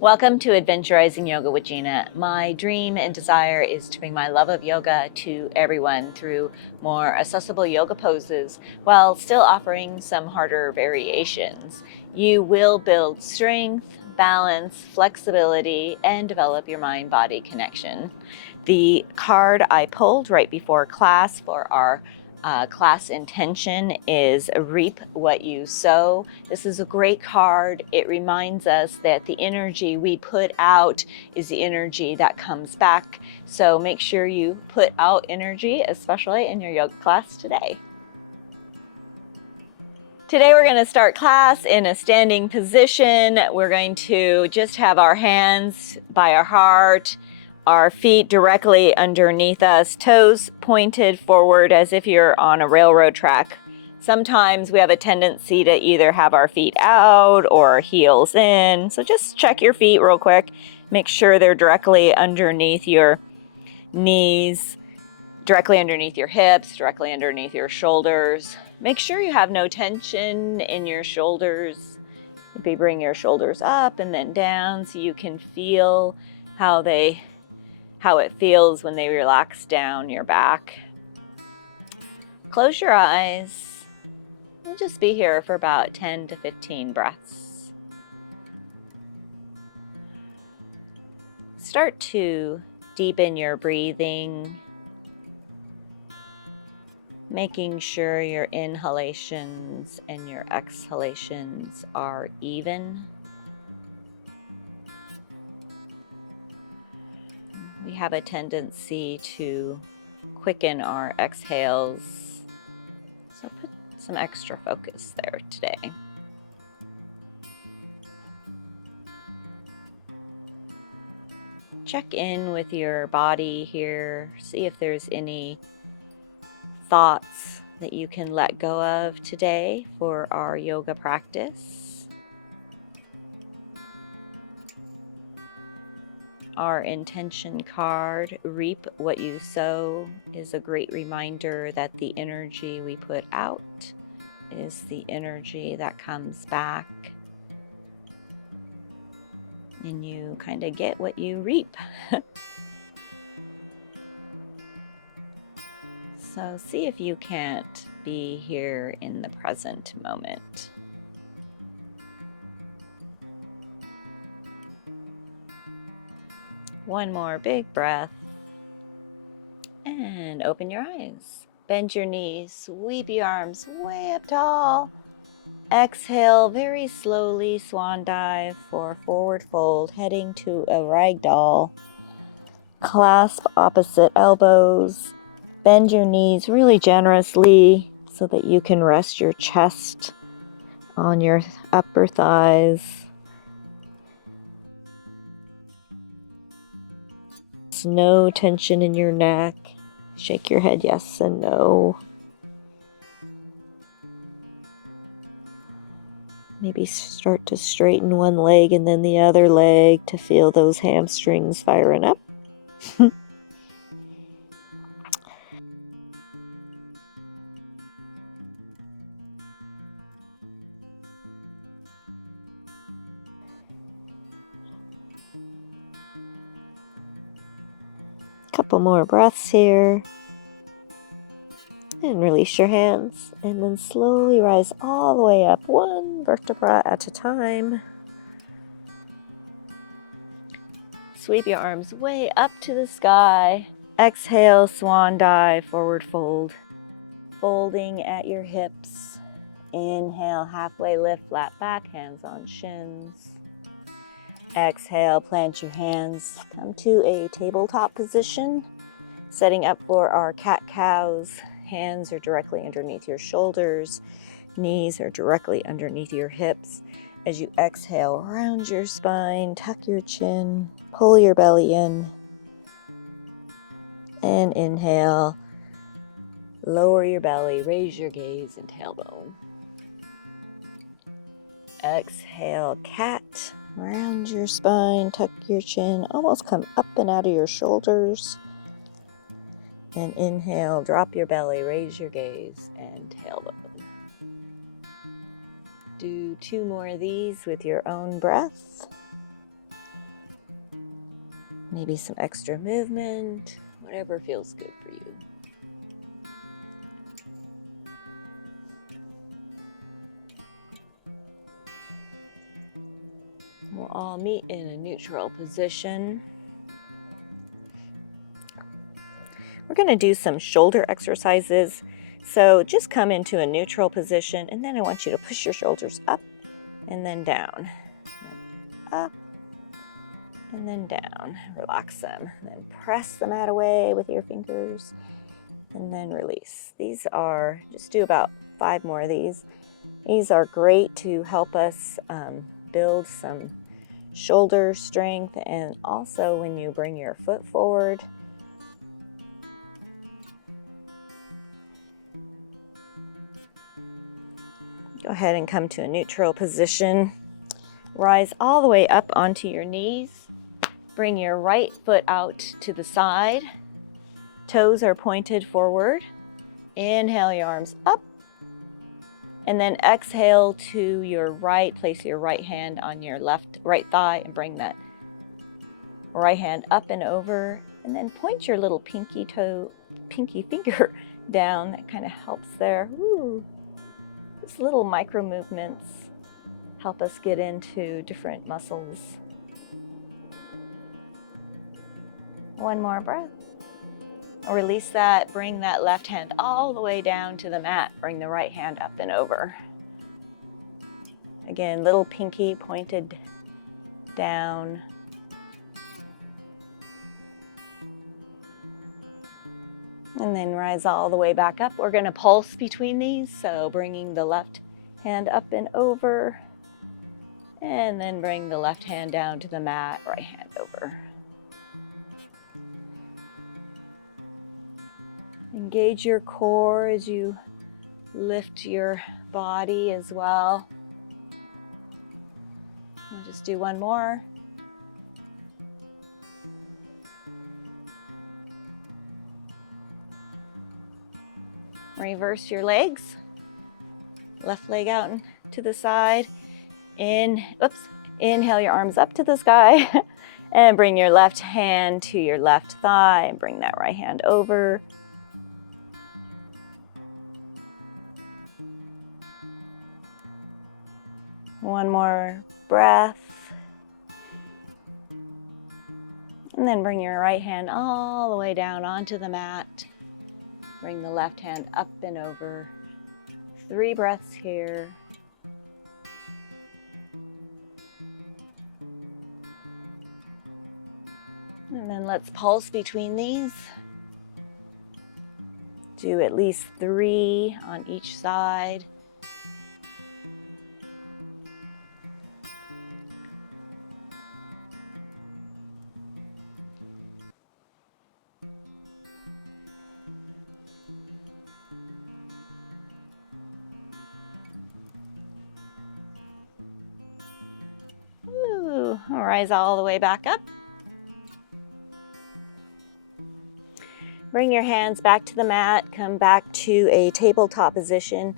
Welcome to Adventurizing Yoga with Gina. My dream and desire is to bring my love of yoga to everyone through more accessible yoga poses while still offering some harder variations. You will build strength, balance, flexibility, and develop your mind-body connection. The card I pulled right before class for our class intention is reap what you sow. This is a great card. It reminds us that the energy we put out is the energy that comes back. So make sure you put out energy, especially in your yoga class today. Today we're going to start class in a standing position. We're going to just have our hands by our heart, our feet directly underneath us, toes pointed forward as if you're on a railroad track. Sometimes we have a tendency to either have our feet out or heels in. So just check your feet real quick. Make sure they're directly underneath your knees, directly underneath your hips, directly underneath your shoulders. Make sure you have no tension in your shoulders. Maybe bring your shoulders up and then down so you can feel how it feels when they relax down your back. Close your eyes. We'll just be here for about 10 to 15 breaths. Start to deepen your breathing, making sure your inhalations and your exhalations are even. We have a tendency to quicken our exhales, so put some extra focus there today. Check in with your body here, see if there's any thoughts that you can let go of today for our yoga practice. Our intention card, reap what you sow, is a great reminder that the energy we put out is the energy that comes back. And you kind of get what you reap. So see if you can't be here in the present moment. One more big breath. And open your eyes. Bend your knees, sweep your arms way up tall. Exhale very slowly, swan dive for forward fold, heading to a ragdoll. Clasp opposite elbows. Bend your knees really generously so that you can rest your chest on your upper thighs. No tension in your neck. Shake your head yes and no. Maybe start to straighten one leg and then the other leg to feel those hamstrings firing up. Couple more breaths here. And release your hands. And then slowly rise all the way up, one vertebra at a time. Sweep your arms way up to the sky. Exhale, swan dive, forward fold. Folding at your hips. Inhale, halfway lift, flat back, hands on shins. Exhale, plant your hands. Come to a tabletop position. Setting up for our cat-cows. Hands are directly underneath your shoulders. Knees are directly underneath your hips. As you exhale, round your spine, tuck your chin, pull your belly in. And inhale, lower your belly, raise your gaze and tailbone. Exhale, cat, round your spine, tuck your chin, almost come up and out of your shoulders. And inhale, drop your belly, raise your gaze, and tailbone. Do 2 more of these with your own breath. Maybe some extra movement, whatever feels good for you. We'll all meet in a neutral position. We're going to do some shoulder exercises. So just come into a neutral position, and then I want you to push your shoulders up and then down. Up and then down. Relax them. Then press the mat away with your fingers and then release. These are, just do about 5 more of these. These are great to help us build some shoulder strength, and also when you bring your foot forward, go ahead and come to a neutral position. Rise all the way up onto your knees. Bring your right foot out to the side. Toes are pointed forward. Inhale your arms up. And then exhale to your right. Place your right hand on your right thigh and bring that right hand up and over. And then point your little pinky finger down. That kind of helps there. Woo. Just little micro movements help us get into different muscles. One more breath. Release that. Bring that left hand all the way down to the mat. Bring the right hand up and over. Again, little pinky pointed down. And then rise all the way back up. We're going to pulse between these. So bringing the left hand up and over. And then bring the left hand down to the mat, right hand over. Engage your core as you lift your body as well. We'll just do one more. Reverse your legs. Left leg out to the side. Inhale your arms up to the sky. And bring your left hand to your left thigh and bring that right hand over. One more breath. And then bring your right hand all the way down onto the mat. Bring the left hand up and over. 3 breaths here. And then let's pulse between these. Do at least 3 on each side. Ooh, rise all the way back up. Bring your hands back to the mat, come back to a tabletop position,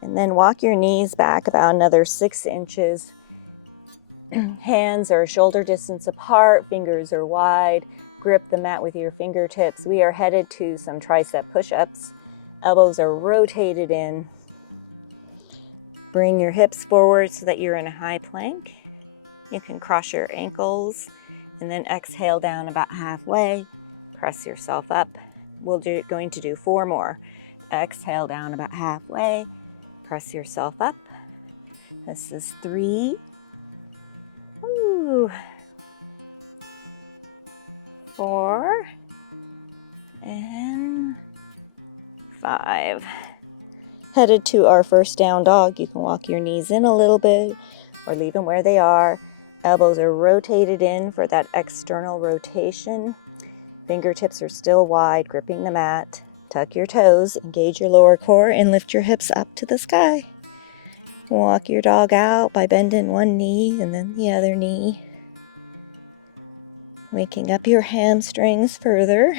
and then walk your knees back about another 6 inches. Hands are shoulder distance apart, fingers are wide. Grip the mat with your fingertips. We are headed to some tricep push-ups. Elbows are rotated in. Bring your hips forward so that you're in a high plank. You can cross your ankles and then exhale down about halfway. Press yourself up. We're going to do 4 more. Exhale down about halfway. Press yourself up. This is 3. Ooh. 4. And 5. Headed to our first down dog. You can walk your knees in a little bit or leave them where they are. Elbows are rotated in for that external rotation. Fingertips are still wide, gripping the mat. Tuck your toes, engage your lower core, and lift your hips up to the sky. Walk your dog out by bending one knee and then the other knee. Waking up your hamstrings further.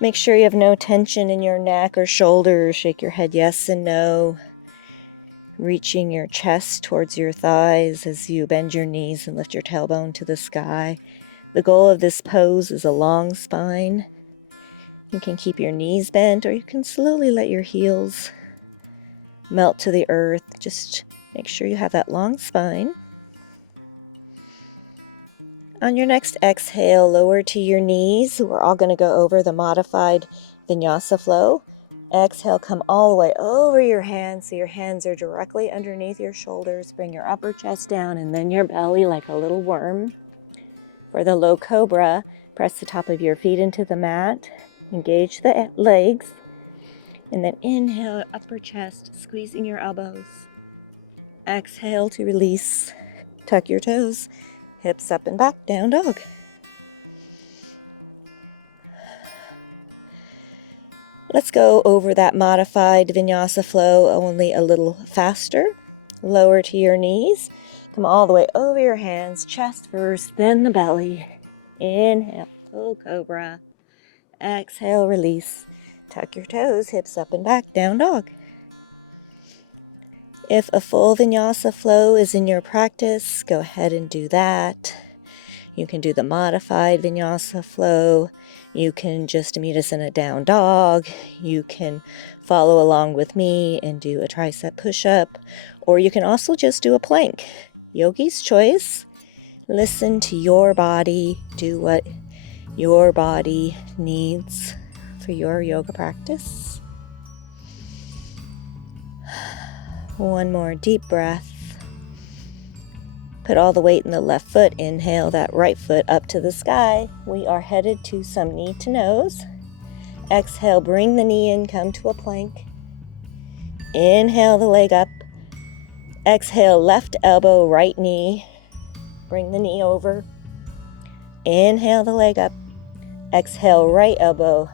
Make sure you have no tension in your neck or shoulders. Shake your head yes and no. reaching your chest towards your thighs as you bend your knees and lift your tailbone to the sky. The goal of this pose is a long spine. You can keep your knees bent, or you can slowly let your heels melt to the earth. Just make sure you have that long spine. On your next exhale, lower to your knees. We're all going to go over the modified Vinyasa flow. Exhale, come all the way over your hands so your hands are directly underneath your shoulders. Bring your upper chest down and then your belly like a little worm. For the low cobra, press the top of your feet into the mat. Engage the legs. And then inhale, upper chest, squeezing your elbows. Exhale to release. Tuck your toes. Hips up and back, down dog. Let's go over that modified Vinyasa flow only a little faster. Lower to your knees. Come all the way over your hands, chest first, then the belly. Inhale, low cobra. Exhale, release. Tuck your toes, hips up and back, down dog. If a full Vinyasa flow is in your practice, go ahead and do that. You can do the modified Vinyasa flow. You can just meet us in a down dog. You can follow along with me and do a tricep push-up. Or you can also just do a plank. Yogi's choice. Listen to your body. Do what your body needs for your yoga practice. One more deep breath. Put all the weight in the left foot. Inhale that right foot up to the sky. We are headed to some knee to nose. Exhale, bring the knee in, come to a plank. Inhale the leg up. Exhale, left elbow, right knee. Bring the knee over. Inhale the leg up. Exhale, right elbow,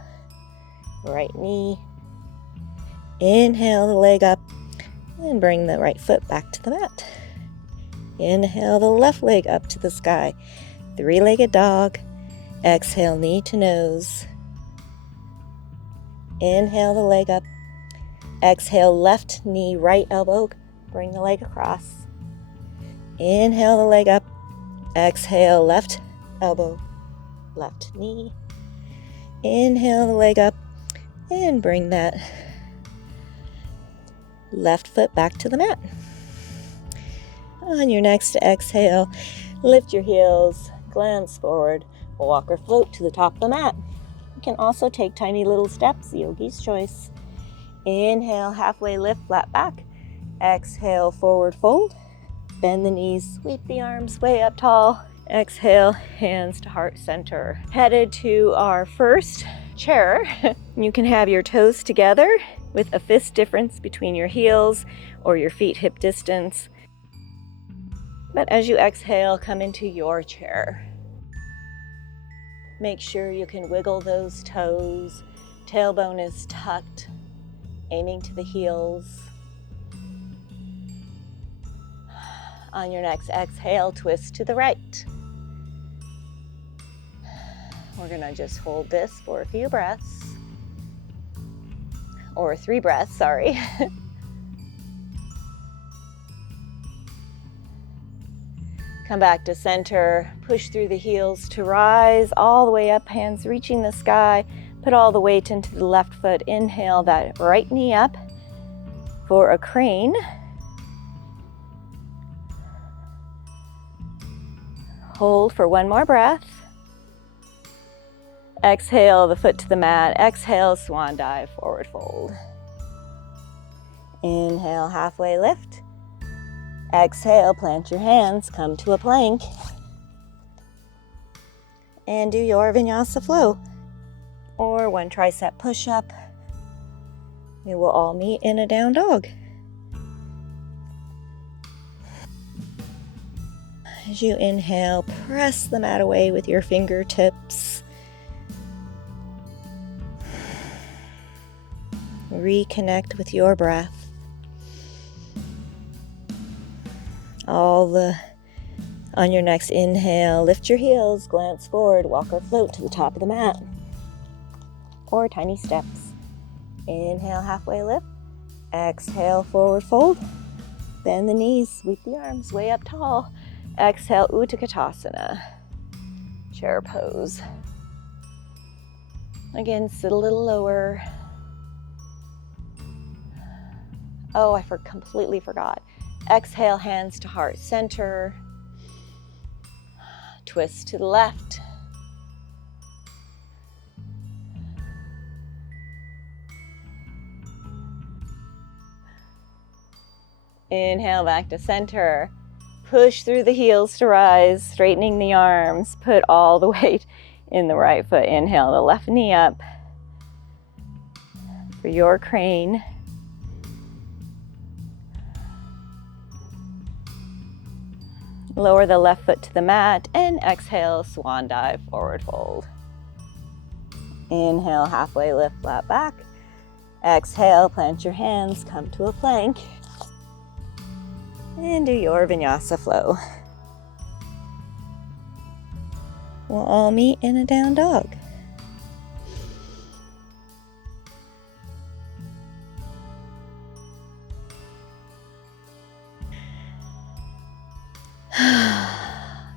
right knee. Inhale the leg up and bring the right foot back to the mat. Inhale the left leg up to the sky. Three-legged dog. Exhale, knee to nose. Inhale the leg up. Exhale, left knee, right elbow. Bring the leg across. Inhale the leg up. Exhale, left elbow, left knee. Inhale the leg up and bring that left foot back to the mat. On your next exhale, lift your heels, glance forward, walk or float to the top of the mat. You can also take tiny little steps, yogi's choice. Inhale, halfway lift, flat back. Exhale, forward fold. Bend the knees, sweep the arms way up tall. Exhale, hands to heart center. Headed to our first chair. You can have your toes together with a fist difference between your heels or your feet hip distance. But as you exhale, come into your chair. Make sure you can wiggle those toes. Tailbone is tucked, aiming to the heels. On your next exhale, twist to the right. We're gonna just hold this for a few breaths. Or 3 breaths, sorry. Come back to center, push through the heels to rise all the way up, hands reaching the sky. Put all the weight into the left foot. Inhale that right knee up for a crane. Hold for 1 more breath. Exhale the foot to the mat. Exhale, swan dive, forward fold. Inhale, halfway lift. Exhale, plant your hands, come to a plank. And do your Vinyasa flow. Or 1 tricep push-up. We will all meet in a down dog. As you inhale, press the mat away with your fingertips. Reconnect with your breath. On your next inhale, lift your heels, glance forward, walk or float to the top of the mat. Or tiny steps. Inhale, halfway lift. Exhale, forward fold. Bend the knees, sweep the arms way up tall. Exhale, Utkatasana, chair pose. Again, sit a little lower. Oh, I completely forgot. Exhale, hands to heart center. Twist to the left. Inhale back to center. Push through the heels to rise, straightening the arms. Put all the weight in the right foot. Inhale the left knee up for your crane. Lower the left foot to the mat and exhale, swan dive, forward fold. Inhale, halfway lift, flat back. Exhale, plant your hands, come to a plank. And do your Vinyasa flow. We'll all meet in a down dog.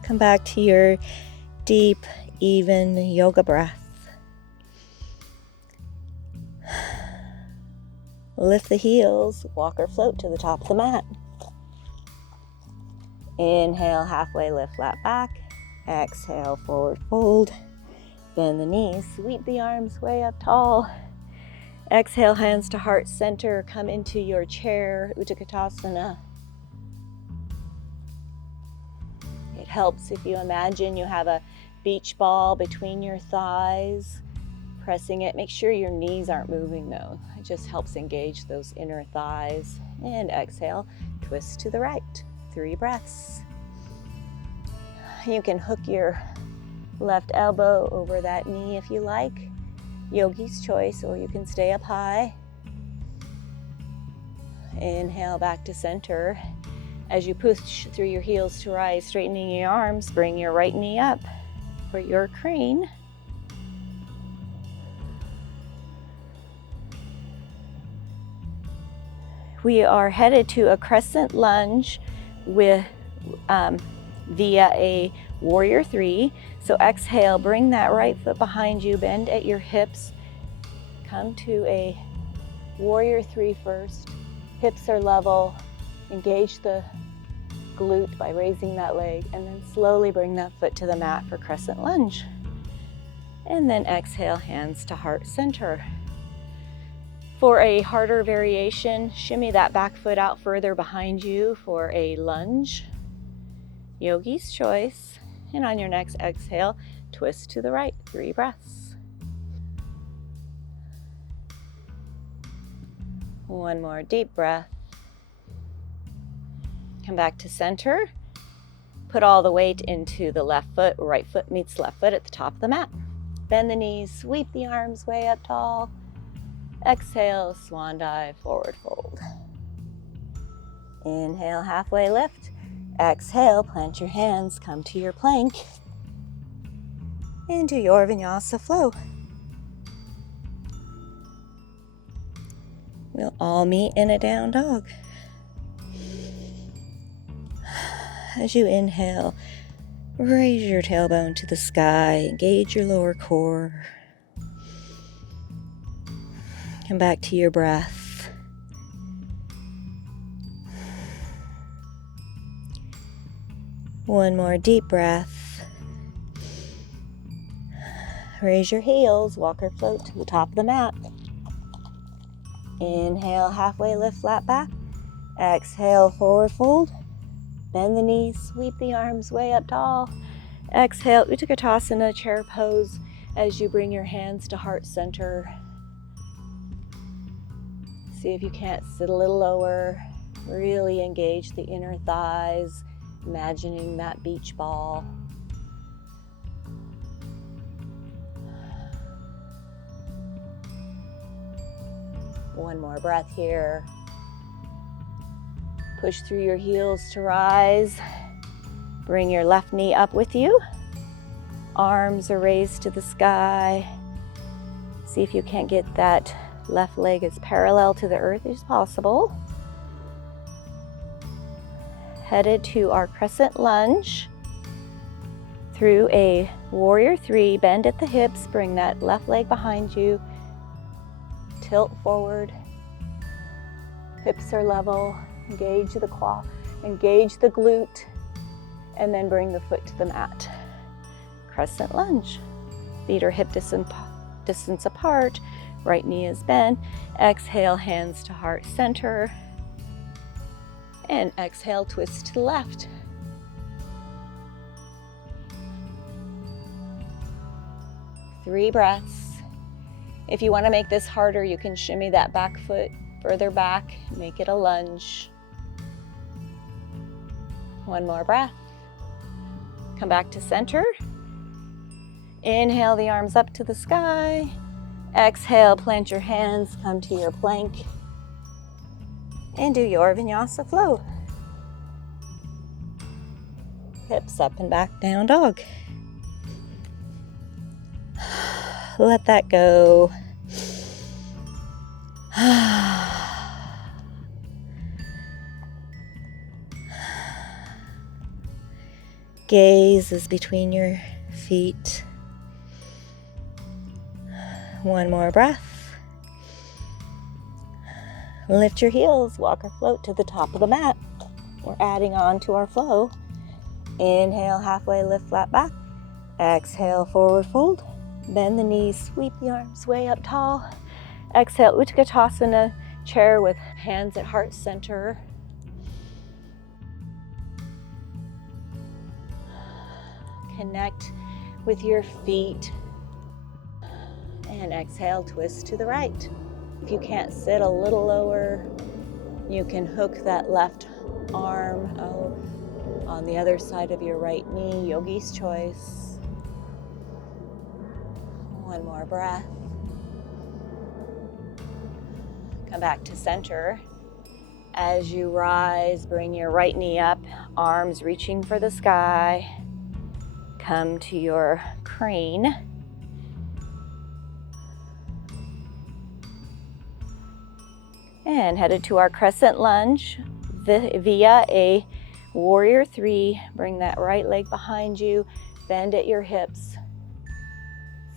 Come back to your deep, even yoga breath. Lift the heels, walk or float to the top of the mat. Inhale, halfway lift, flat back. Exhale, forward fold. Bend the knees, sweep the arms way up tall. Exhale, hands to heart center. Come into your chair, Utkatasana. It helps if you imagine you have a beach ball between your thighs, pressing it. Make sure your knees aren't moving though. It just helps engage those inner thighs. And exhale, twist to the right. 3 breaths. You can hook your left elbow over that knee if you like. Yogi's choice, or you can stay up high. Inhale back to center. As you push through your heels to rise, straightening your arms, bring your right knee up for your crane. We are headed to a crescent lunge with via a warrior 3. So exhale, bring that right foot behind you, bend at your hips. Come to a warrior 3 first. Hips are level. Engage the glute by raising that leg, and then slowly bring that foot to the mat for crescent lunge. And then exhale, hands to heart center. For a harder variation, shimmy that back foot out further behind you for a lunge. Yogi's choice. And on your next exhale, twist to the right, 3 breaths. One more deep breath. Come back to center. Put all the weight into the left foot. Right foot meets left foot at the top of the mat. Bend the knees, sweep the arms way up tall. Exhale, swan dive, forward fold. Inhale, halfway lift. Exhale, plant your hands, come to your plank. And do your Vinyasa flow. We'll all meet in a down dog. As you inhale, raise your tailbone to the sky, engage your lower core. Come back to your breath. One more deep breath. Raise your heels, walk or float to the top of the mat. Inhale, halfway lift, flat back. Exhale, forward fold. Bend the knees, sweep the arms way up tall. Exhale, Utkatasana, chair pose as you bring your hands to heart center. See if you can't sit a little lower. Really engage the inner thighs, imagining that beach ball. One more breath here. Push through your heels to rise. Bring your left knee up with you. Arms are raised to the sky. See if you can't get that left leg as parallel to the earth as possible. Headed to our crescent lunge. Through a warrior 3, bend at the hips, bring that left leg behind you, tilt forward, hips are level, engage the quad, engage the glute, and then bring the foot to the mat. Crescent lunge. Feet are hip distance apart, right knee is bent. Exhale, hands to heart center, and exhale, twist to the left. Three breaths. If you want to make this harder, you can shimmy that back foot further back, make it a lunge. One more breath. Come back to center. Inhale the arms up to the sky. Exhale, plant your hands, come to your plank, and do your Vinyasa flow. Hips up and back, down dog. Let that go. Gaze is between your feet. One more breath. Lift your heels, walk or float to the top of the mat. We're adding on to our flow. Inhale, halfway lift, flat back. Exhale, forward fold. Bend the knees, sweep the arms way up tall. Exhale, Utkatasana, chair with hands at heart center. Connect with your feet. And exhale, twist to the right. If you can't sit a little lower, you can hook that left arm on the other side of your right knee, yogi's choice. One more breath. Come back to center. As you rise, bring your right knee up, arms reaching for the sky. Come to your crane. And headed to our crescent lunge via a warrior 3. Bring that right leg behind you, bend at your hips.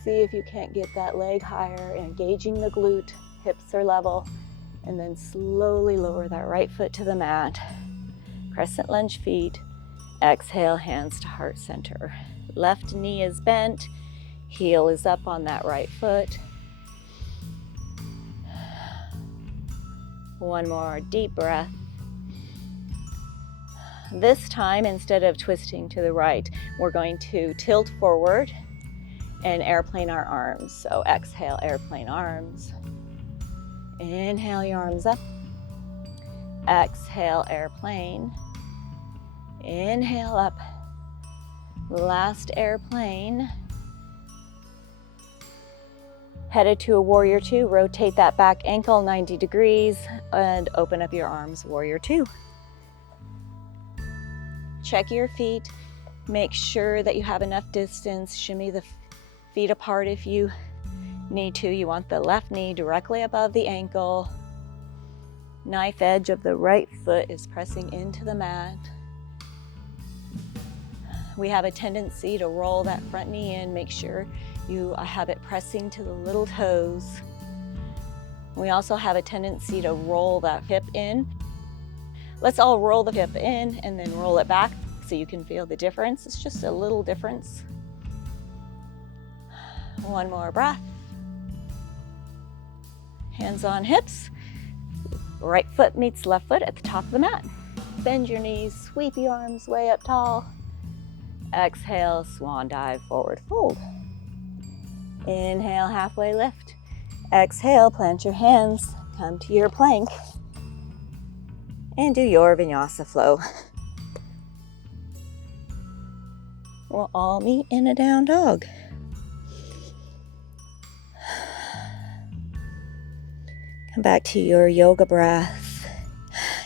See if you can't get that leg higher, engaging the glute, hips are level, and then slowly lower that right foot to the mat. Crescent lunge feet. Exhale, hands to heart center. Left knee is bent, heel is up on that right foot. One more deep breath. This time, instead of twisting to the right, we're going to tilt forward and airplane our arms. So exhale, airplane arms. Inhale your arms up. Exhale, airplane. Inhale up. Last airplane. Headed to a warrior 2, rotate that back ankle 90 degrees and open up your arms, warrior 2. Check your feet, make sure that you have enough distance, shimmy the feet apart if you need to. You want the left knee directly above the ankle. Knife edge of the right foot is pressing into the mat. We have a tendency to roll that front knee in, make sure you have it pressing to the little toes. We also have a tendency to roll that hip in. Let's all roll the hip in and then roll it back so you can feel the difference. It's just a little difference. One more breath. Hands on hips. Right foot meets left foot at the top of the mat. Bend your knees, sweep your arms way up tall. Exhale, swan dive, forward fold. Inhale, halfway lift. Exhale, plant your hands, come to your plank, and do your Vinyasa flow. We'll all meet in a down dog. Come back to your yoga breath,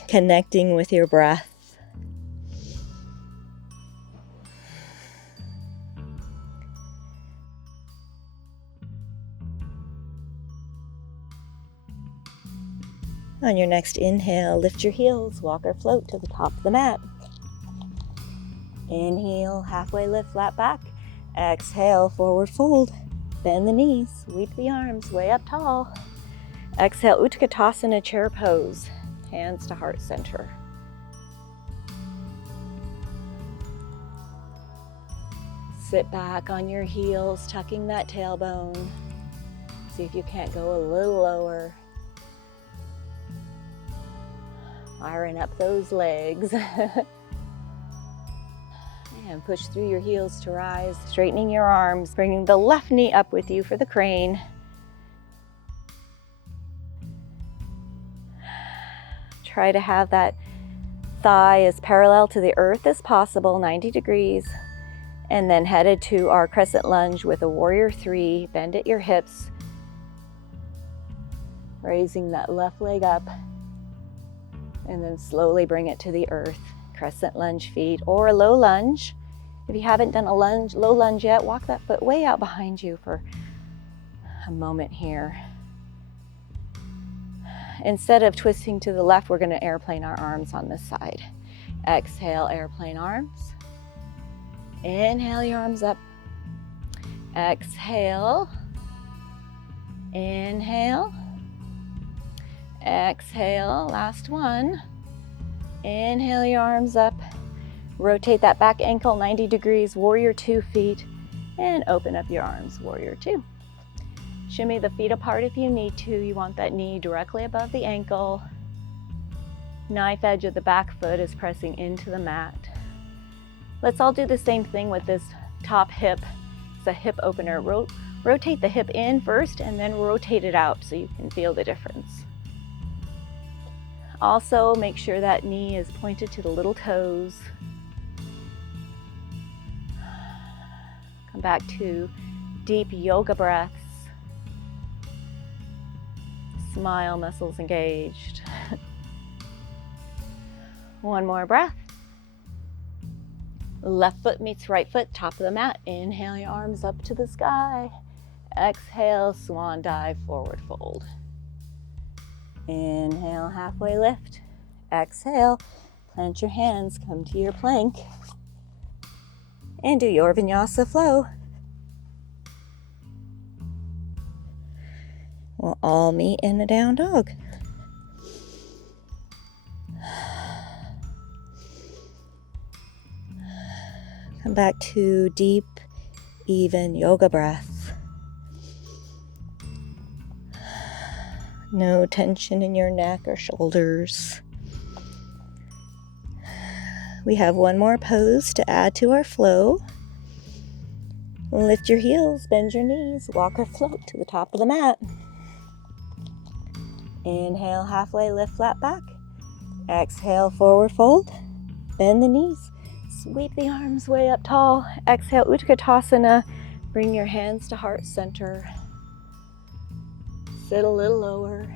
connecting with your breath. On your next inhale, lift your heels, walk or float to the top of the mat. Inhale, halfway lift, flat back. Exhale, forward fold. Bend the knees, sweep the arms way up tall. Exhale, Utkatasana, chair pose. Hands to heart center. Sit back on your heels, tucking that tailbone. See if you can't go a little lower. Firing up those legs. And push through your heels to rise, straightening your arms, bringing the left knee up with you for the crane. Try to have that thigh as parallel to the earth as possible, 90 degrees. And then headed to our crescent lunge with a warrior 3. Bend at your hips, raising that left leg up, and then slowly bring it to the earth. Crescent lunge feet or a low lunge. If you haven't done a low lunge yet, walk that foot way out behind you for a moment here. Instead of twisting to the left, we're going to airplane our arms on this side. Exhale, airplane arms. Inhale your arms up. Exhale. Inhale. Exhale, last one. Inhale your arms up. Rotate that back ankle 90 degrees, warrior 2 feet, and open up your arms, warrior 2. Shimmy the feet apart if you need to. You want that knee directly above the ankle. Knife edge of the back foot is pressing into the mat. Let's all do the same thing with this top hip. It's a hip opener. Rotate the hip in first and then rotate it out so you can feel the difference. Also, make sure that knee is pointed to the little toes. Come back to deep yoga breaths. Smile, muscles engaged. One more breath. Left foot meets right foot, top of the mat. Inhale your arms up to the sky. Exhale, swan dive, forward fold. Inhale, halfway lift. Exhale, plant your hands, come to your plank. And do your Vinyasa flow. We'll all meet in a down dog. Come back to deep, even yoga breath. No tension in your neck or shoulders. We have one more pose to add to our flow. Lift your heels, bend your knees, walk or float to the top of the mat. Inhale, halfway lift, flat back. Exhale, forward fold. Bend the knees. Sweep the arms way up tall. Exhale, Utkatasana. Bring your hands to heart center. Sit a little lower.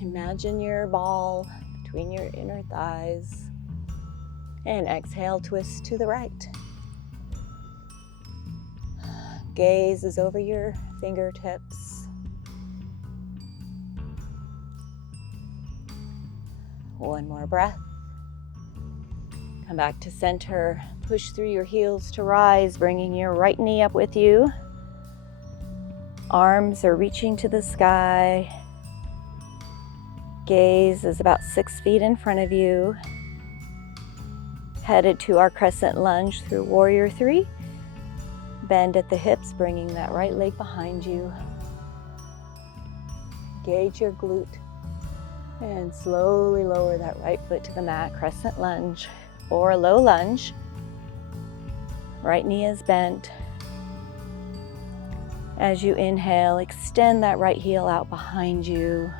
Imagine your ball between your inner thighs. And exhale, twist to the right. Gaze is over your fingertips. One more breath. Come back to center. Push through your heels to rise, bringing your right knee up with you. Arms are reaching to the sky. Gaze is about 6 feet in front of you. Headed to our crescent lunge through warrior 3. Bend at the hips, bringing that right leg behind you. Engage your glute. And slowly lower that right foot to the mat, crescent lunge or a low lunge. Right knee is bent. As you inhale, extend that right heel out behind you.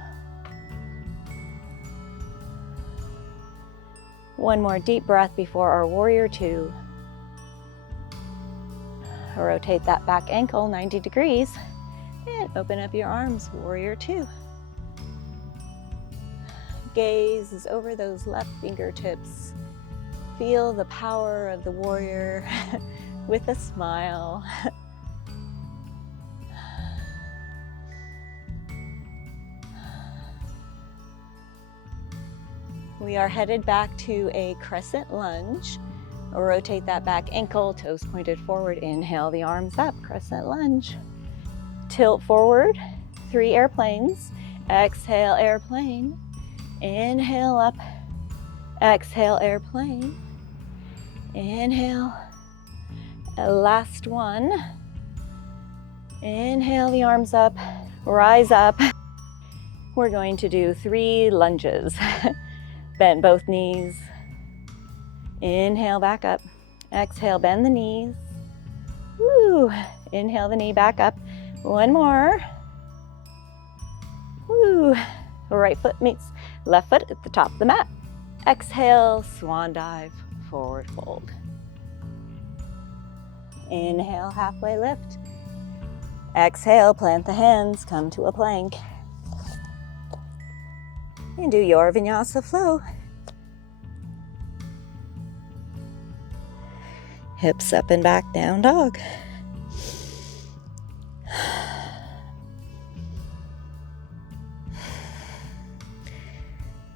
One more deep breath before our warrior 2. Rotate that back ankle 90 degrees and open up your arms, warrior 2. Gaze is over those left fingertips. Feel the power of the warrior with a smile. We are headed back to a crescent lunge. Rotate that back ankle, toes pointed forward. Inhale the arms up, crescent lunge. Tilt forward, 3 airplanes. Exhale, airplane. Inhale up, exhale, airplane. Inhale, last one. Inhale the arms up, rise up. We're going to do 3 lunges. Bend both knees. Inhale, back up. Exhale, bend the knees. Woo. Inhale the knee back up. One more. Woo. Right foot meets left foot at the top of the mat. Exhale, swan dive, forward fold. Inhale, halfway lift. Exhale, plant the hands, come to a plank. And do your Vinyasa flow. Hips up and back, down dog.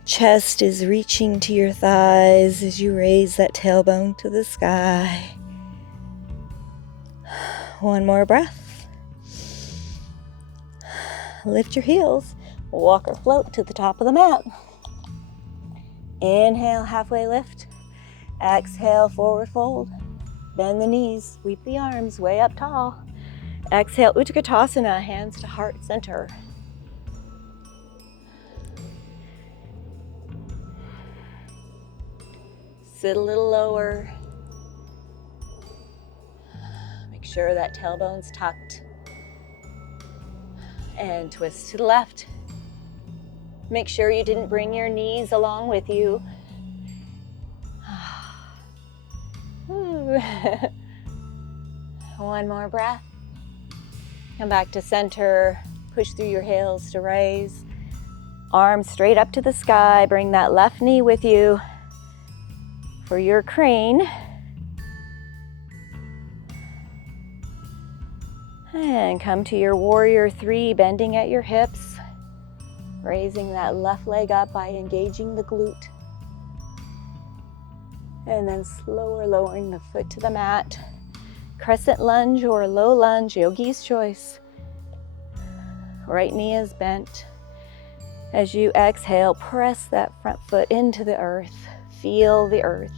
Chest is reaching to your thighs as you raise that tailbone to the sky. One more breath. Lift your heels, walk or float to the top of the mat. Inhale, halfway lift. Exhale, forward fold. Bend the knees, sweep the arms way up tall. Exhale, Utkatasana, hands to heart center. Sit a little lower. Make sure that tailbone's tucked. And twist to the left. Make sure you didn't bring your knees along with you. One more breath. Come back to center. Push through your heels to raise. Arms straight up to the sky. Bring that left knee with you for your crane. And come to your warrior 3, bending at your hips. Raising that left leg up by engaging the glute. And then slower lowering the foot to the mat. Crescent lunge or low lunge, yogi's choice. Right knee is bent. As you exhale, press that front foot into the earth. Feel the earth.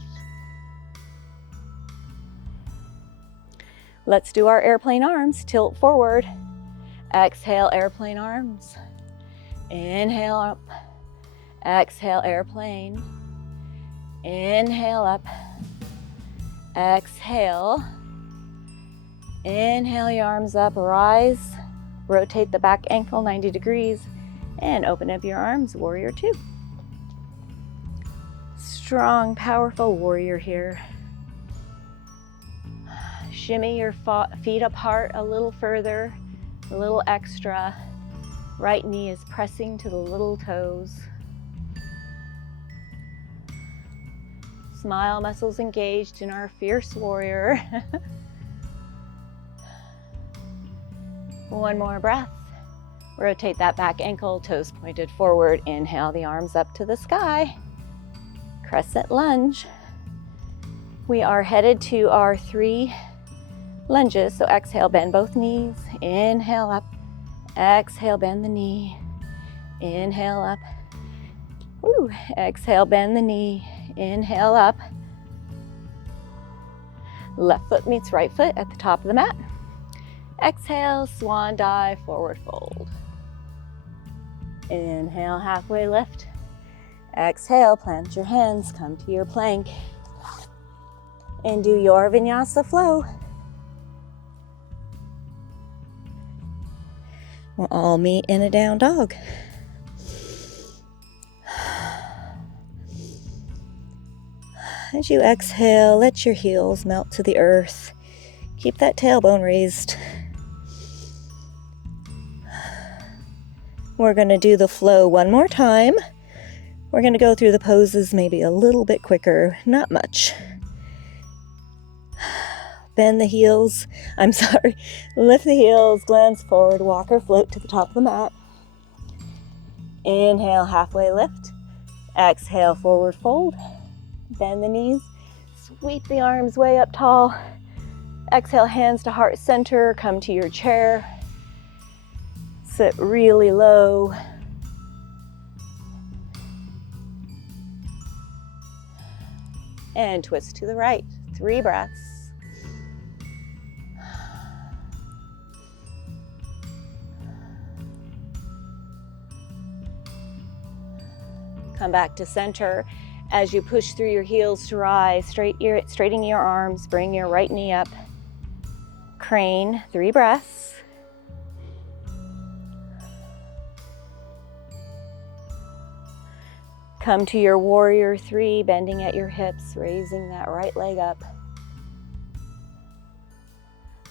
Let's do our airplane arms. Tilt forward. Exhale, airplane arms. Inhale up. Exhale, airplane. Inhale up. Exhale. Inhale your arms up, rise. Rotate the back ankle 90 degrees and open up your arms, warrior 2. Strong, powerful warrior here. Shimmy your feet apart a little further, a little extra. Right knee is pressing to the little toes. Smile muscles engaged in our fierce warrior. One more breath. Rotate that back ankle, toes pointed forward. Inhale the arms up to the sky. Crescent lunge. We are headed to our 3 lunges. So exhale, bend both knees. Inhale up. Exhale, bend the knee. Inhale up. Woo. Exhale, bend the knee. Inhale up. Left foot meets right foot at the top of the mat. Exhale, swan dive, forward fold. Inhale, halfway lift. Exhale, plant your hands, come to your plank. And do your Vinyasa flow. We'll all meet in a down dog. As you exhale, let your heels melt to the earth. Keep that tailbone raised. We're going to do the flow one more time. We're going to go through the poses maybe a little bit quicker, not much. Bend the heels, lift the heels, glance forward, walk or float to the top of the mat. Inhale, halfway lift. Exhale, forward fold. Bend the knees. Sweep the arms way up tall. Exhale, hands to heart center. Come to your chair. Sit really low. And twist to the right. 3 breaths. Come back to center. As you push through your heels to rise, straighten your arms, bring your right knee up. Crane, 3 breaths. Come to your warrior 3, bending at your hips, raising that right leg up.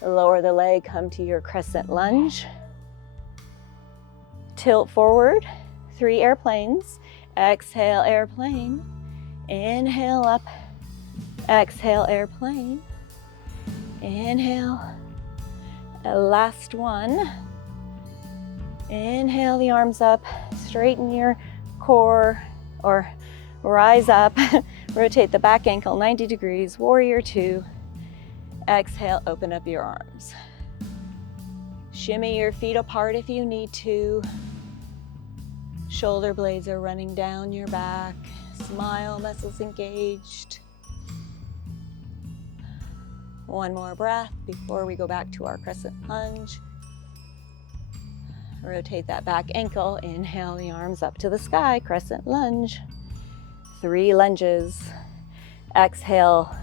Lower the leg, come to your crescent lunge. Tilt forward, 3 airplanes. Exhale, airplane. Inhale up. Exhale, airplane. Inhale. Last one. Inhale the arms up. Straighten your core or rise up. Rotate the back ankle 90 degrees. Warrior 2. Exhale, open up your arms. Shimmy your feet apart if you need to. Shoulder blades are running down your back. Smile, muscles engaged. One more breath before we go back to our crescent lunge. Rotate that back ankle. Inhale the arms up to the sky. Crescent lunge. 3 lunges. Exhale,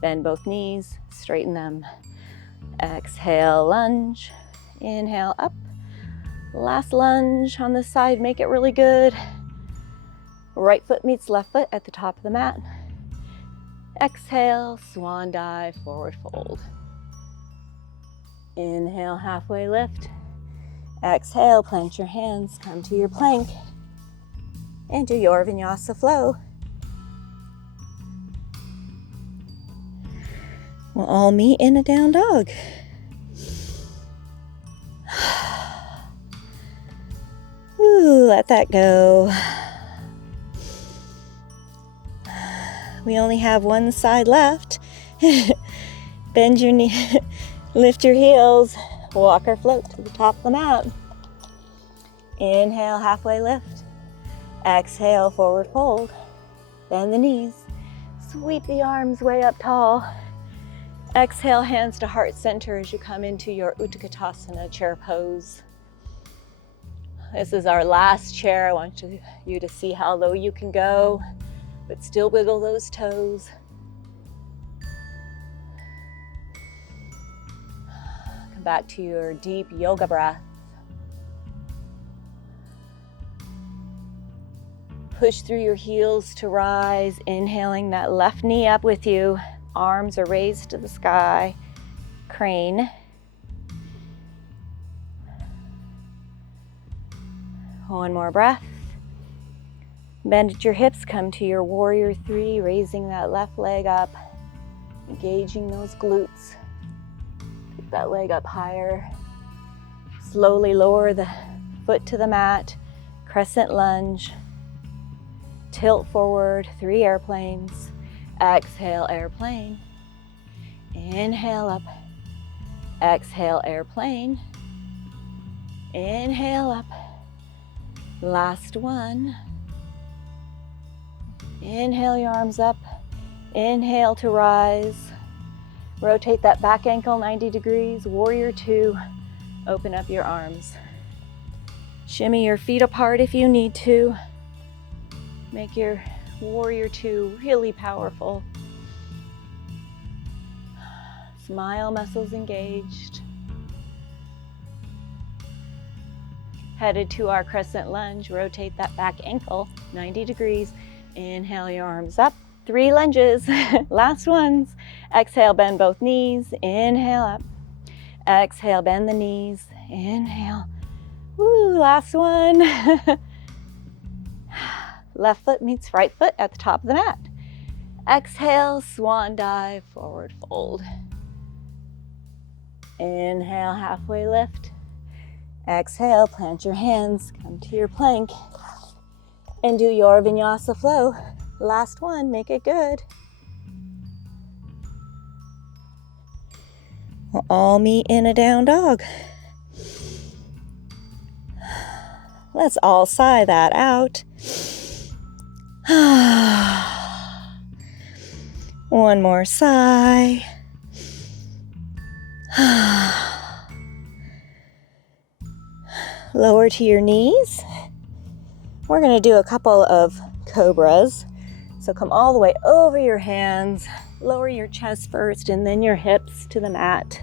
bend both knees, straighten them. Exhale, lunge. Inhale, up. Last lunge on this side, make it really good. Right foot meets left foot at the top of the mat. Exhale, swan dive, forward fold. Inhale, halfway lift. Exhale, plant your hands, come to your plank, and do your Vinyasa flow. We'll all meet in a down dog. Ooh, let that go. We only have one side left. Bend your knee, lift your heels, walk or float to the top of the mat. Inhale, halfway lift. Exhale, forward fold. Bend the knees. Sweep the arms way up tall. Exhale, hands to heart center as you come into your Utkatasana chair pose. This is our last chair. I want you to see how low you can go, but still wiggle those toes. Come back to your deep yoga breath. Push through your heels to rise, inhaling that left knee up with you. Arms are raised to the sky. Crane. One more breath. Bend at your hips, come to your warrior 3, raising that left leg up, engaging those glutes. Take that leg up higher. Slowly lower the foot to the mat. Crescent lunge. Tilt forward, 3 airplanes. Exhale, airplane. Inhale up. Exhale, airplane. Inhale up. Last one. Inhale your arms up. Inhale to rise. Rotate that back ankle 90 degrees. Warrior 2. Open up your arms. Shimmy your feet apart if you need to. Make your warrior 2 really powerful. Smile, muscles engaged. Headed to our crescent lunge. Rotate that back ankle 90 degrees. Inhale your arms up. 3 lunges. Last ones. Exhale, bend both knees. Inhale up. Exhale, bend the knees. Inhale. Woo, last one. Left foot meets right foot at the top of the mat. Exhale, swan dive, forward fold. Inhale, halfway lift. Exhale, plant your hands, come to your plank. And do your Vinyasa flow. Last one, make it good. We'll all meet in a down dog. Let's all sigh that out. One more sigh. Lower to your knees. We're going to do a couple of cobras. So come all the way over your hands. Lower your chest first and then your hips to the mat.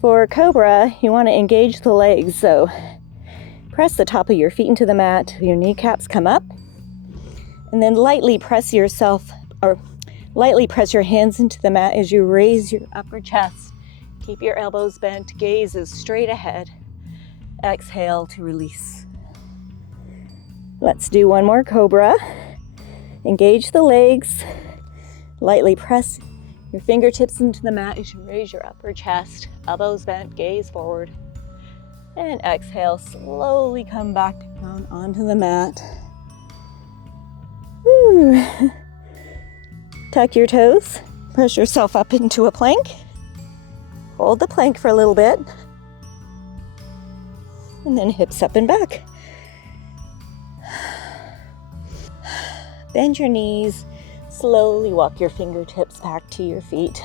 For cobra, you want to engage the legs. So press the top of your feet into the mat. Your kneecaps come up. And then lightly press your hands into the mat as you raise your upper chest. Keep your elbows bent, gaze is straight ahead. Exhale to release. Let's do one more cobra. Engage the legs. Lightly press your fingertips into the mat as you raise your upper chest. Elbows bent, gaze forward. And exhale, slowly come back down onto the mat. Woo. Tuck your toes. Press yourself up into a plank. Hold the plank for a little bit. And then hips up and back. Bend your knees. Slowly walk your fingertips back to your feet.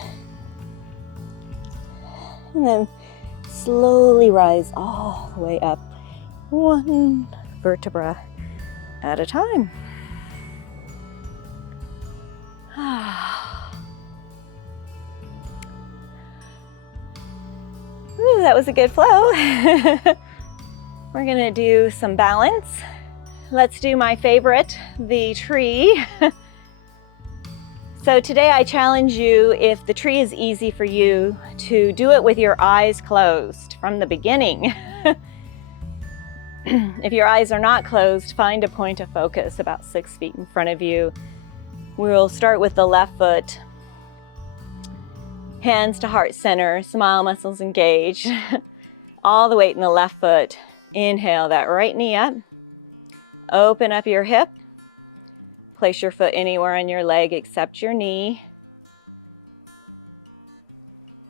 And then slowly rise all the way up, one vertebra at a time. Ooh, that was a good flow. We're gonna do some balance. Let's do my favorite, the tree. So today I challenge you, if the tree is easy for you, to do it with your eyes closed from the beginning. If your eyes are not closed, find a point of focus about 6 feet in front of you. We'll start with the left foot. Hands to heart center, smile muscles engaged. All the weight in the left foot. Inhale that right knee up. Open up your hip. Place your foot anywhere on your leg except your knee.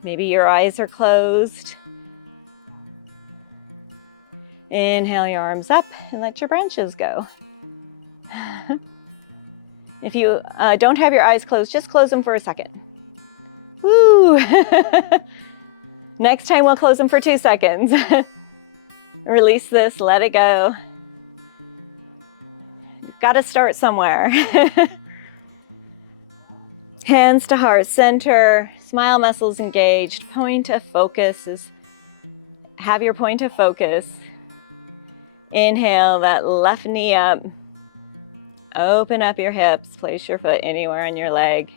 Maybe your eyes are closed. Inhale your arms up and let your branches go. If you don't have your eyes closed, just close them for a second. Woo! Next time we'll close them for 2 seconds. Release this, let it go. You've got to start somewhere. Hands to heart center, smile muscles engaged. Point of focus is, have your point of focus. Inhale that left knee up. Open up your hips, place your foot anywhere on your leg.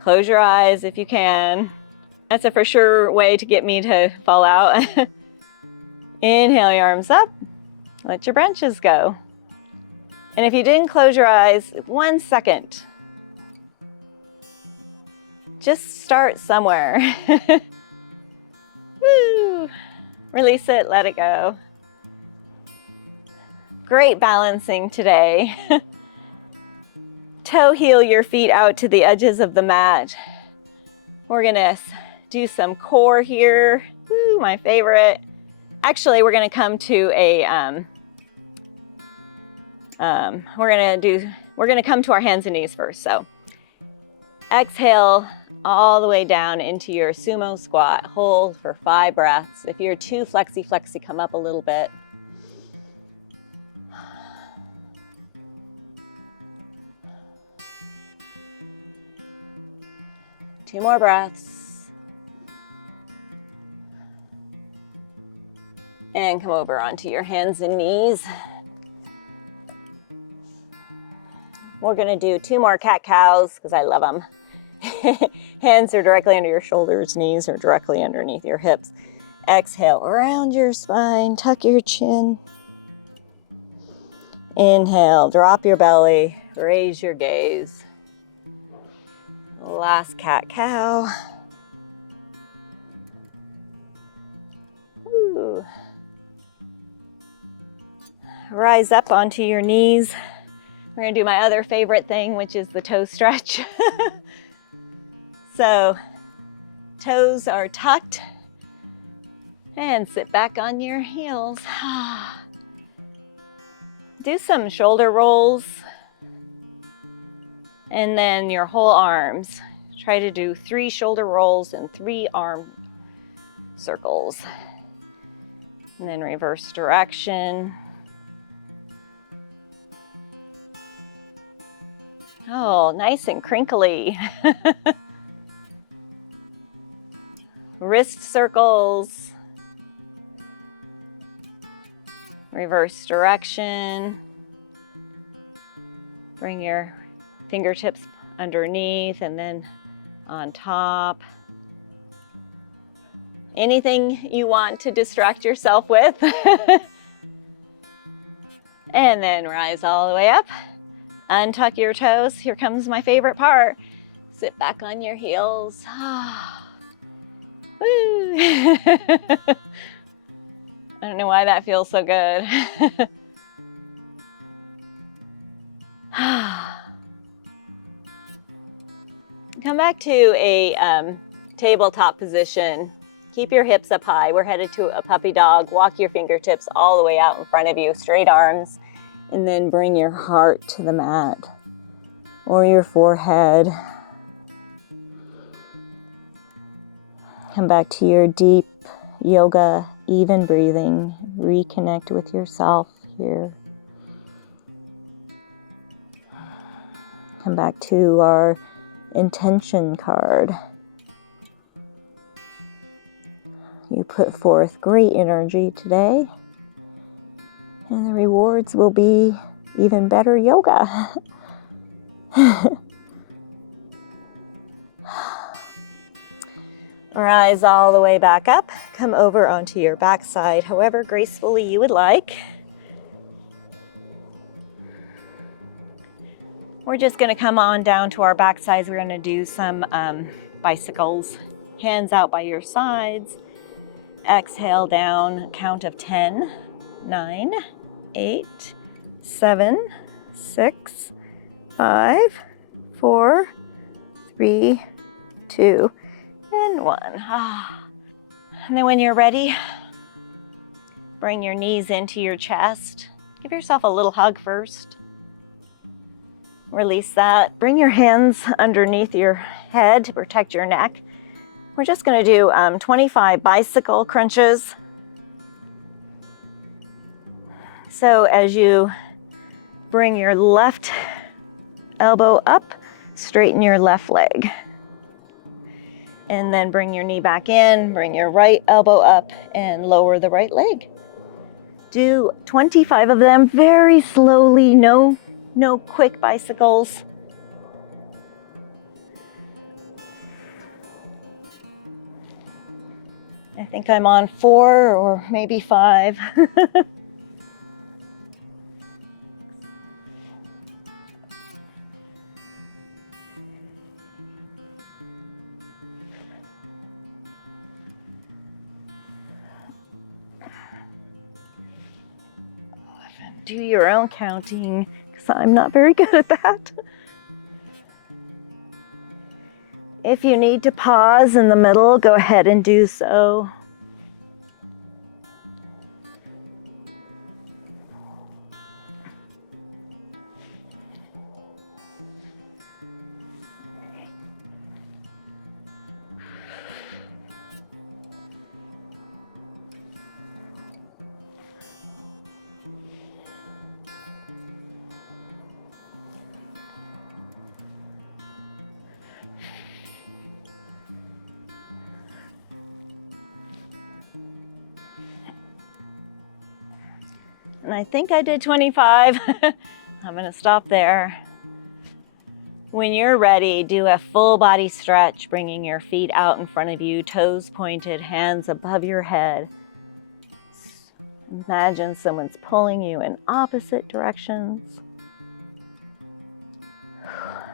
Close your eyes if you can. That's a for sure way to get me to fall out. Inhale your arms up, let your branches go. And if you didn't close your eyes, 1 second. Just start somewhere. Woo! Release it, let it go. Great balancing today. Toe heel your feet out to the edges of the mat. We're gonna do some core here. Woo, my favorite. Actually, we're gonna come to a, we're gonna come to our hands and knees first. So exhale all the way down into your sumo squat. Hold for 5 breaths. If you're too flexy, come up a little bit. Two more breaths. And come over onto your hands and knees. We're gonna do 2 more cat-cows because I love them. Hands are directly under your shoulders, knees are directly underneath your hips. Exhale, round your spine, tuck your chin. Inhale, drop your belly, raise your gaze. Last cat-cow. Rise up onto your knees. We're going to do my other favorite thing, which is the toe stretch. So, toes are tucked. And sit back on your heels. Do some shoulder rolls. And then your whole arms. Try to do 3 shoulder rolls and 3 arm circles. And then reverse direction. Oh, nice and crinkly. Wrist circles. Reverse direction. Bring your fingertips underneath and then on top. Anything you want to distract yourself with. And then rise all the way up. Untuck your toes. Here comes my favorite part. Sit back on your heels. Woo. I don't know why that feels so good. Come back to a tabletop position. Keep your hips up high. We're headed to a puppy dog. Walk your fingertips all the way out in front of you, straight arms, and then bring your heart to the mat or your forehead. Come back to your deep yoga, even breathing. Reconnect with yourself here. Come back to our intention card. You put forth great energy today, and the rewards will be even better yoga. Rise all the way back up. Come over onto your backside, however gracefully you would like. We're just going to come on down to our backsides. We're going to do some bicycles. Hands out by your sides. Exhale down, count of 10, 9, 8, 7, 6, 5, 4, 3, 2, and 1. And then when you're ready, bring your knees into your chest. Give yourself a little hug first. Release that. Bring your hands underneath your head to protect your neck. We're just going to do 25 bicycle crunches. So as you bring your left elbow up, straighten your left leg. And then bring your knee back in, bring your right elbow up, and lower the right leg. Do 25 of them very slowly, no quick bicycles. I think I'm on 4 or maybe 5. Do your own counting, because I'm not very good at that. If you need to pause in the middle, go ahead and do so. And I think I did 25. I'm going to stop there. When you're ready, do a full body stretch, bringing your feet out in front of you, toes pointed, hands above your head. Imagine someone's pulling you in opposite directions.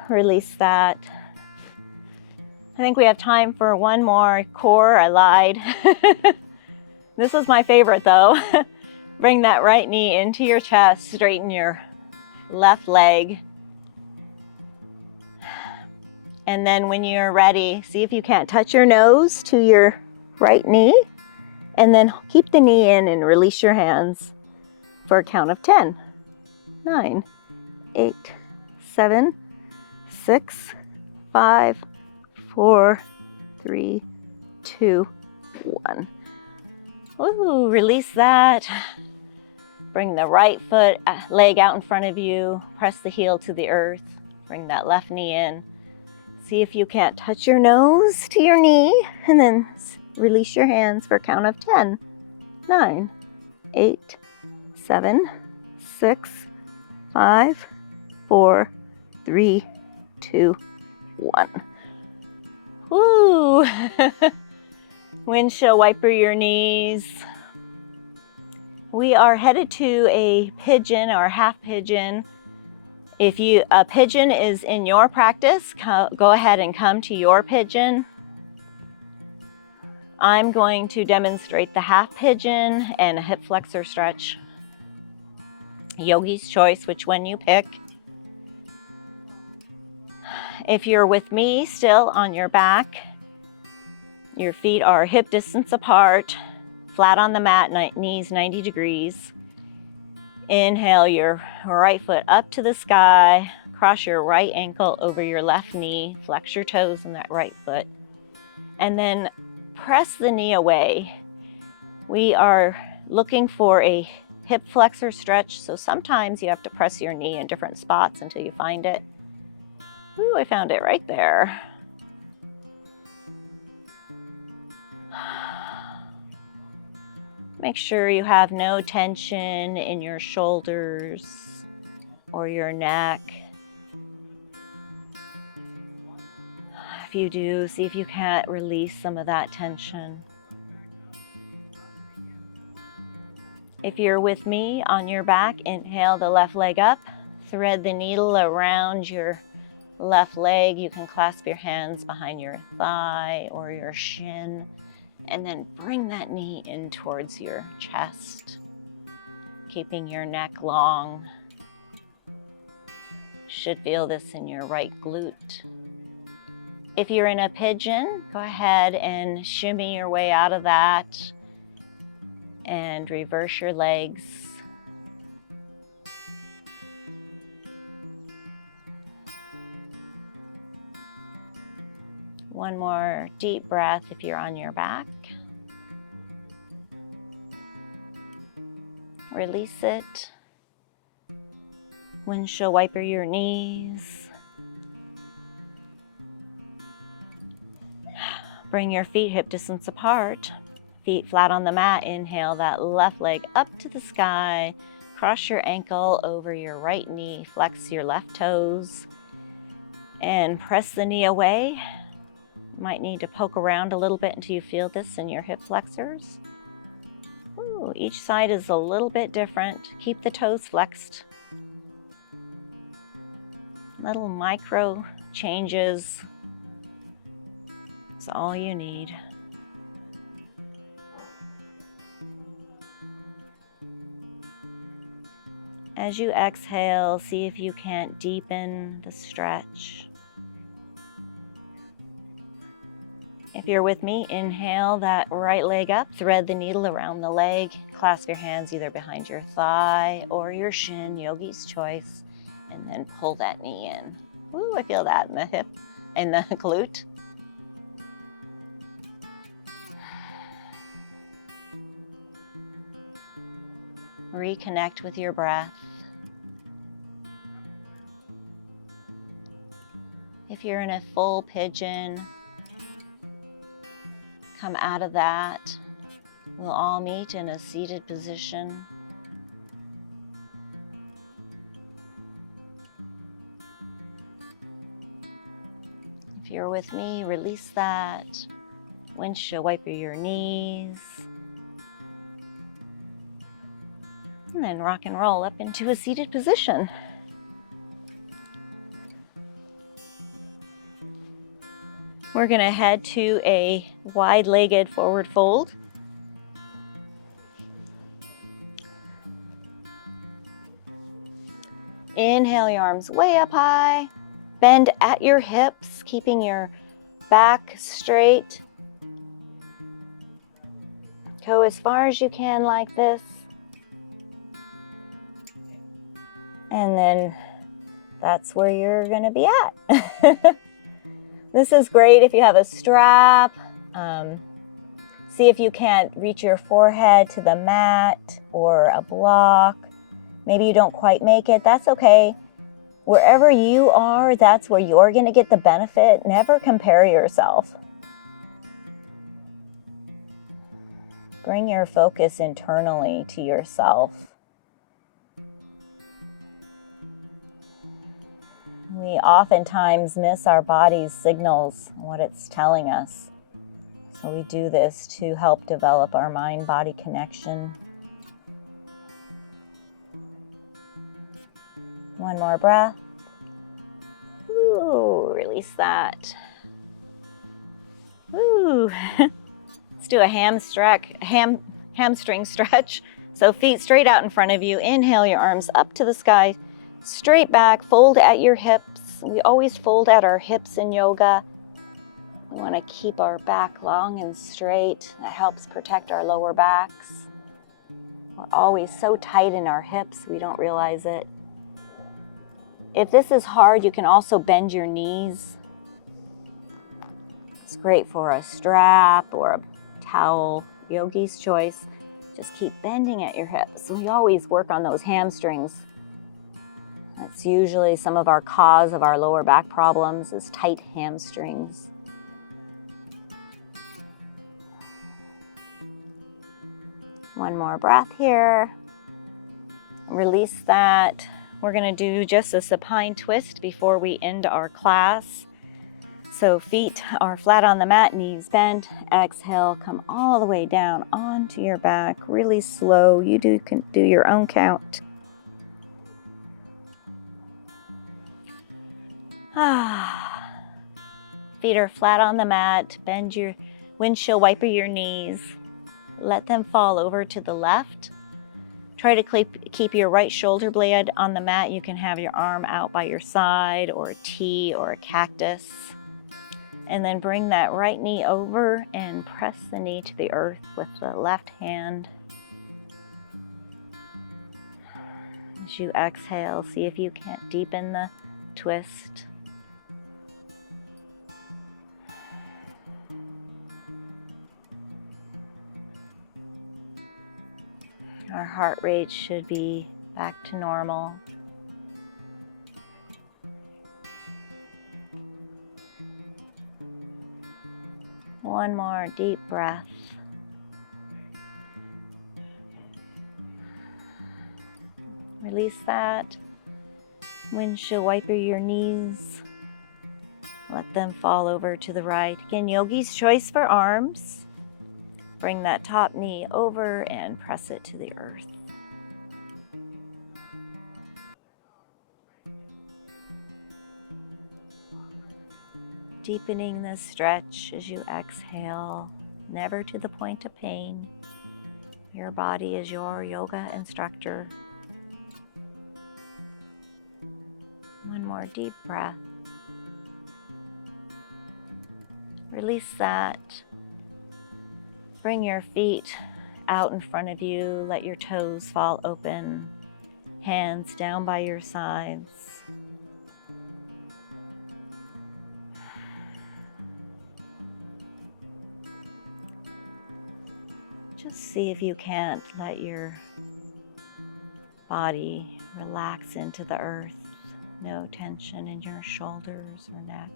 Release that. I think we have time for one more core. I lied. This is my favorite though. Bring that right knee into your chest, straighten your left leg. And then when you're ready, see if you can't touch your nose to your right knee. And then keep the knee in and release your hands for a count of 10. 9, 8, 7, 6, 5, 4, 3, 2, 1. Ooh, release that. Bring the right foot, leg out in front of you. Press the heel to the earth. Bring that left knee in. See if you can't touch your nose to your knee. And then release your hands for a count of 10. 9, 8, 7, 6, 5, 4, 3, 2, 1. Woo! Windshield wiper your knees. We are headed to a pigeon or half pigeon. If a pigeon is in your practice, go ahead and come to your pigeon. I'm going to demonstrate the half pigeon and a hip flexor stretch. Yogi's choice, which one you pick. If you're with me still on your back, your feet are hip distance apart, flat on the mat, knees 90 degrees. Inhale your right foot up to the sky, cross your right ankle over your left knee, flex your toes in that right foot, and then press the knee away. We are looking for a hip flexor stretch, so sometimes you have to press your knee in different spots until you find it. Ooh, I found it right there. Make sure you have no tension in your shoulders or your neck. If you do, see if you can't release some of that tension. If you're with me on your back, inhale the left leg up, thread the needle around your left leg. You can clasp your hands behind your thigh or your shin, and then bring that knee in towards your chest, keeping your neck long. Should feel this in your right glute. If you're in a pigeon, go ahead and shimmy your way out of that and reverse your legs. One more deep breath if you're on your back. Release it. Windshield wiper your knees. Bring your feet hip distance apart. Feet flat on the mat. Inhale that left leg up to the sky. Cross your ankle over your right knee. Flex your left toes. And press the knee away. Might need to poke around a little bit until you feel this in your hip flexors. Ooh, each side is a little bit different. Keep the toes flexed. Little micro changes. It's all you need. As you exhale, see if you can't deepen the stretch. If you're with me, inhale that right leg up, thread the needle around the leg, clasp your hands either behind your thigh or your shin, yogi's choice, and then pull that knee in. Ooh, I feel that in the hip and the glute. Reconnect with your breath. If you're in a full pigeon, come out of that. We'll all meet in a seated position. If you're with me, release that. Windshield wiper your knees. And then rock and roll up into a seated position. We're going to head to a wide-legged forward fold. Inhale your arms way up high. Bend at your hips, keeping your back straight. Go as far as you can like this. And then that's where you're going to be at. This is great if you have a strap. See if you can't reach your forehead to the mat or a block. Maybe you don't quite make it. That's okay. Wherever you are, that's where you're going to get the benefit. Never compare yourself. Bring your focus internally to yourself. We oftentimes miss our body's signals, what it's telling us. So we do this to help develop our mind-body connection. One more breath. Ooh, release that. Ooh. Let's do a hamstring stretch. So feet straight out in front of you. Inhale your arms up to the sky, straight back, fold at your hips. We always fold at our hips in yoga. We want to keep our back long and straight. That helps protect our lower backs. We're always so tight in our hips, we don't realize it. If this is hard, you can also bend your knees. It's great for a strap or a towel, yogi's choice. Just keep bending at your hips. We always work on those hamstrings. That's usually some of our cause of our lower back problems is tight hamstrings. One more breath here. Release that. We're going to do just a supine twist before we end our class. So feet are flat on the mat, knees bent. Exhale, come all the way down onto your back, really slow. You can do your own count. Feet are flat on the mat. Bend your windshield wiper your knees. Let them fall over to the left. Try to keep your right shoulder blade on the mat. You can have your arm out by your side or a T or a cactus. And then bring that right knee over and press the knee to the earth with the left hand. As you exhale, see if you can't deepen the twist. Our heart rate should be back to normal. One more deep breath. Release that. Windshield wiper your knees. Let them fall over to the right. Again, yogi's choice for arms. Bring that top knee over and press it to the earth. Deepening the stretch as you exhale, never to the point of pain. Your body is your yoga instructor. One more deep breath. Release that. Bring your feet out in front of you. Let your toes fall open. Hands down by your sides. Just see if you can't let your body relax into the earth. No tension in your shoulders or neck.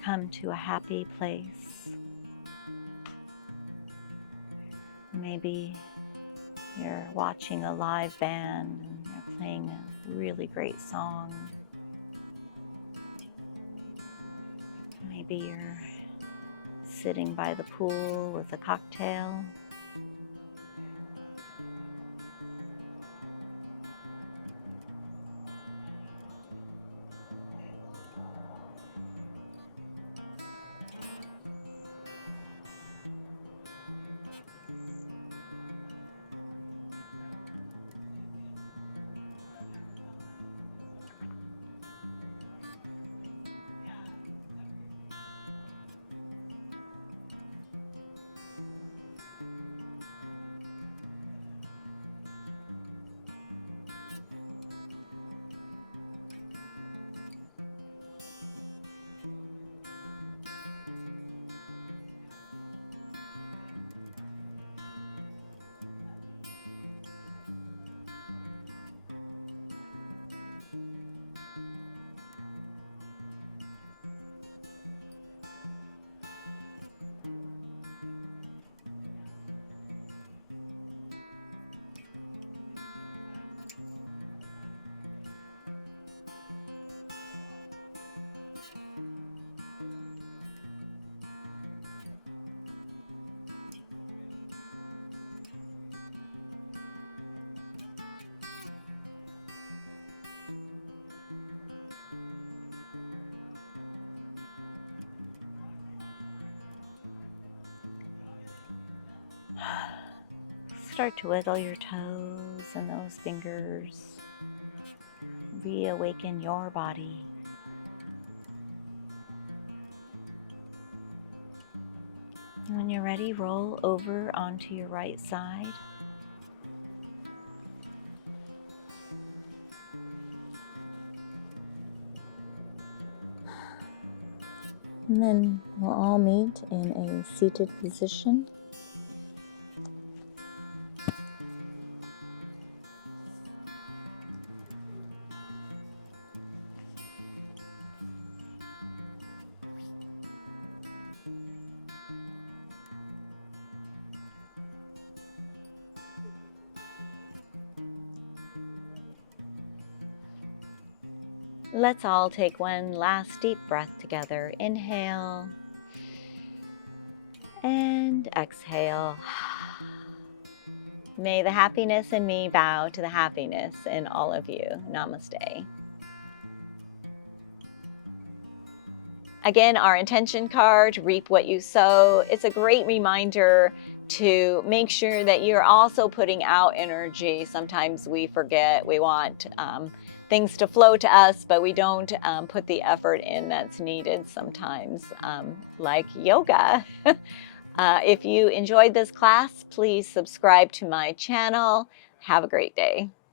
Come to a happy place. Maybe you're watching a live band and they're playing a really great song. Maybe you're sitting by the pool with a cocktail. start to wiggle your toes and those fingers. Reawaken your body. And when you're ready, roll over onto your right side. And then we'll all meet in a seated position. Let's all take one last deep breath together. Inhale and exhale. May the happiness in me bow to the happiness in all of you. Namaste. Again, our intention card, reap what you sow. It's a great reminder to make sure that you're also putting out energy. Sometimes we forget, we want things to flow to us, but we don't put the effort in that's needed sometimes, like yoga. If you enjoyed this class, please subscribe to my channel. Have a great day.